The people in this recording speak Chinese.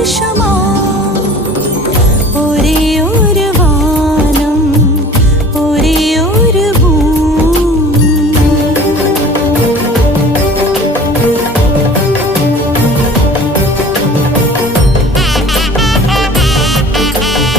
为什么